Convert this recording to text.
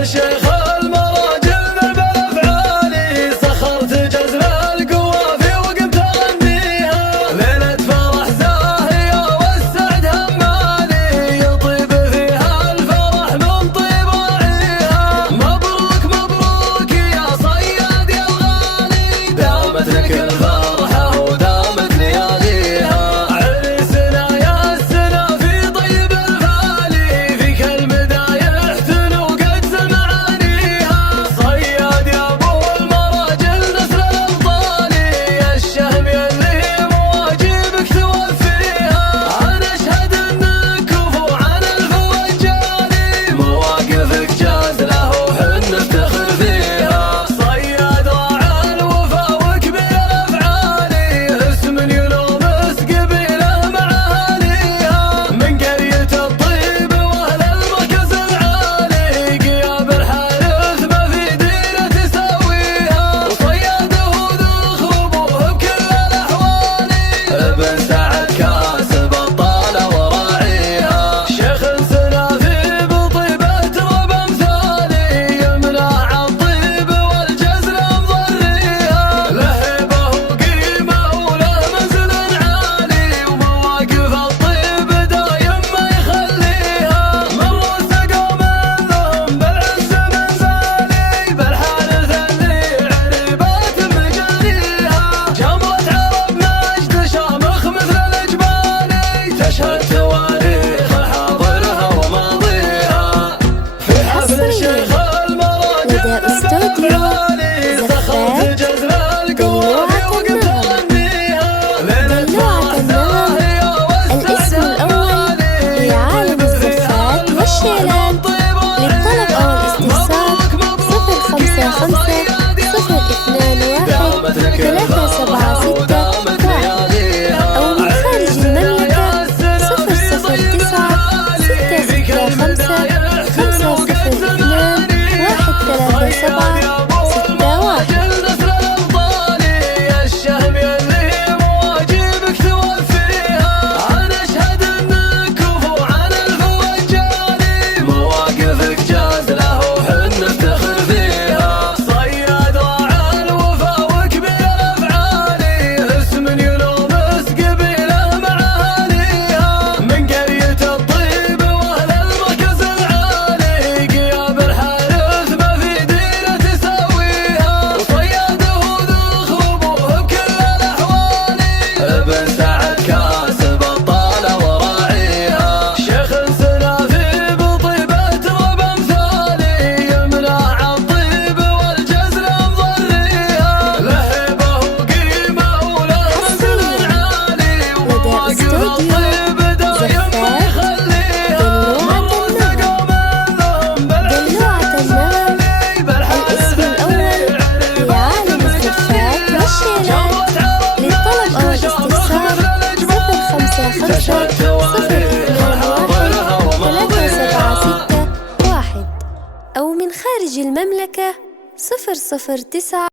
الشيخ المراجل ذرب الافعالي، سخرت جزر القوافي وقمت اغنيها. ليلة فرح زاهية والسعد همالي، يطيب فيها الفرح من طباعيها. مبروك مبروك يا صياد يا الغالي، دامت لك الفرحة ودامت لياليها. عريسنا يا السنة في طيب الفالي، فيك المدايح تنوقت معانيها. صياد يا ابو المراجل نسر الابطالي، الشهم يلي مواجبك توفيها. انا اشهد انك كفو عن الفوجالي، مواقفك جازله وحنا نفتخر فيها. صياد راعى الوفا وكبير الافعالي، اسم ينومس قبيله مع اهاليها. من قرية الطيب واهل المركز العالي، قياب الحارث ما في ديره تساويها. وصياده ذو خروبه بكل الاحوال، ابن سعد كاسب الطالة وراعيها. شيخ سنافي بطيبه ترب امثالي، يمنع الطيب والجزل مضريها. له هيبه وقيمه وله منزل عالي، ومواقف الطيب دايم ما يخليها. من رؤوس قوم لهم بالعز منزالي، بالحارث اللي عريبات مجاريها. جمرة عرب مجد شامخ مثل الجبالي، تشهد تواريخ حاضرها وماضيها. في حفل الشيخ المراجل نداء استوديو سخرت جزر القوافي وقمت اغنيها. ليلة فرح زاهية الاسم الأول لعالم الزفات والشيلان. للطلب أو الاستفسار 055 021 376 أو من خارج المملكة 009 665 502 137 61. نسر الابطالي، الشهم يلي مواجبك توفيها. انا اشهد انك كفو عن الفوجالي، مواقفك جازله وحنا نفتخر فيها. صياد راعى الوفا وكبير الافعالي، اسم ينومس قبيله مع اهاليها. من قرية الطيب واهل المركز العالي، قياب الحارث ما في ديره تساويها. وصياده ذو خروبه بكل الاحوال، ابن سعد كاسب الطالة وراعيها. شيخ سنافي بطيبه ترب امثالي، يمنع الطيب والجزل مضريها. له هيبه وقيمه وله منزل عالي، ومواقف الطيب دايم ما يخليها. من رؤوس قوم لهم بالعز منزالي، بالحارث الاسم الأول لعالم الزفات والشيلان. للطلب أو الاستفسار 055 021 376 1 أو من خارج المملكة 009